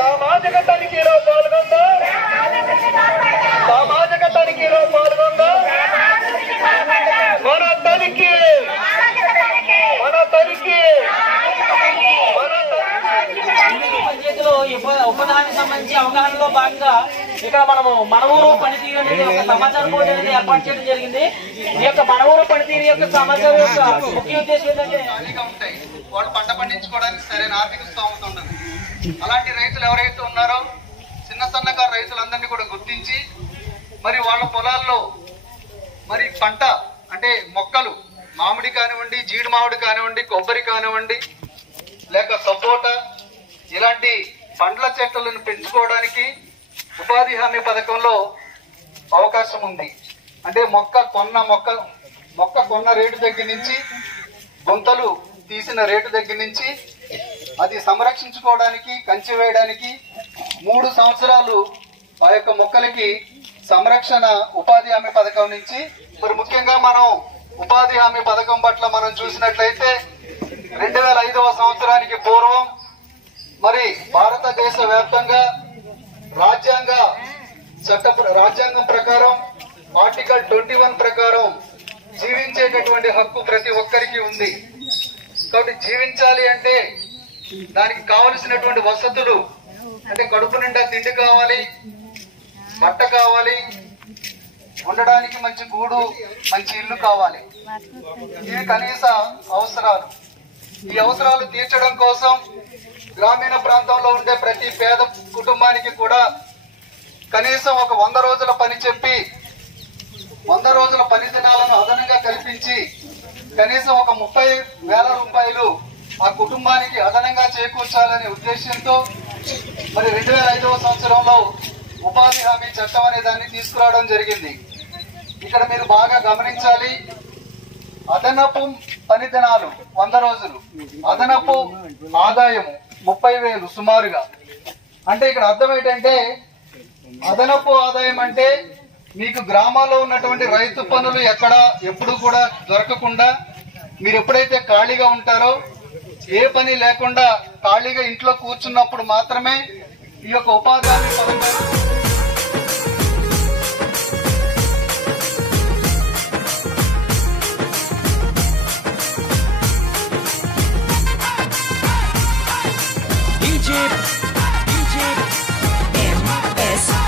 సామాజిక తనిఖీలో పాల్గొందా సామాజిక తనిఖీలో పాల్గొందా మన తనిఖీ పంచాయతీలో ఉపదానికి సంబంధించి అవగాహనలో భాగంగా ఇక్కడ మనము మన ఊరు పనితీరు అనేది ఒక సమాచార బోర్డు అనేది ఏర్పాటు చేయడం జరిగింది. ఈ యొక్క మన ఊరు పనితీరు యొక్క సమాచారం యొక్క ముఖ్య ఉద్దేశం ఏంటంటే ఉంటాయి వాళ్ళు పంట పండించుకోవడానికి సరైన ఆర్థిక స్థోమత ఉండదు. అలాంటి రైతులు ఎవరైతే ఉన్నారో చిన్న సన్నకారు రైతులందరినీ కూడా గుర్తించి మరి వాళ్ళ పొలాల్లో మరి పంట అంటే మొక్కలు మామిడి కానివ్వండి, జీడి మామిడి కానివ్వండి, కొబ్బరి కానివ్వండి, లేక సపోటా ఇలాంటి పండ్ల చెట్లను పెంచుకోవడానికి ఉపాధి హామీ పథకంలో అవకాశం ఉంది. అంటే మొక్క కొన్న రేటు దగ్గర నుంచి, గుంతలు తీసిన రేటు దగ్గర నుంచి అది సంరక్షించుకోవడానికి, కంచి వేయడానికి 3 సంవత్సరాలు ఆ యొక్క మొక్కలకి సంరక్షణ ఉపాధి హామీ పథకం నుంచి. మరి ముఖ్యంగా మనం ఉపాధి హామీ పథకం పట్ల మనం చూసినట్లయితే 2005వ సంవత్సరానికి పూర్వం మరి భారతదేశ వ్యాప్తంగా రాజ్యాంగం ప్రకారం ఆర్టికల్ 21 ప్రకారం జీవించేటటువంటి హక్కు ప్రతి ఒక్కరికి ఉంది. కాబట్టి జీవించాలి అంటే దానికి కావలసినటువంటి వసతులు అంటే కడుపు నిండా తిండి కావాలి, బట్ట కావాలి, ఉండడానికి మంచి గూడు, మంచి ఇల్లు కావాలి. ఇవి కనీస అవసరాలు. ఈ అవసరాలు తీర్చడం కోసం గ్రామీణ ప్రాంతంలో ఉండే ప్రతి పేద కుటుంబానికి కూడా కనీసం ఒక 100 రోజుల పని చెప్పి 100 రోజుల పని దినాలను అదనంగా కల్పించి కనీసం ఒక 30,000 రూపాయలు ఆ కుటుంబానికి అదనంగా చేకూర్చాలనే ఉద్దేశంతో మరి 2005వ సంవత్సరంలో ఉపాధి హామీ చట్టం అనే దాన్ని తీసుకురావడం జరిగింది. ఇక్కడ మీరు బాగా గమనించాలి, అదనపు పని దినాలు 100 రోజులు, అదనపు ఆదాయము 30,000 సుమారుగా. అంటే ఇక్కడ అర్థం ఏంటంటే అదనపు ఆదాయం అంటే మీకు గ్రామాల్లో ఉన్నటువంటి రైతు పనులు ఎప్పుడు కూడా దొరకకుండా మీరు ఎప్పుడైతే ఖాళీగా ఉంటారో, ఏ పని లేకుండా ఖాళీగా ఇంట్లో కూర్చున్నప్పుడు మాత్రమే ఈ యొక్క ఉపాధి హామీ పథకం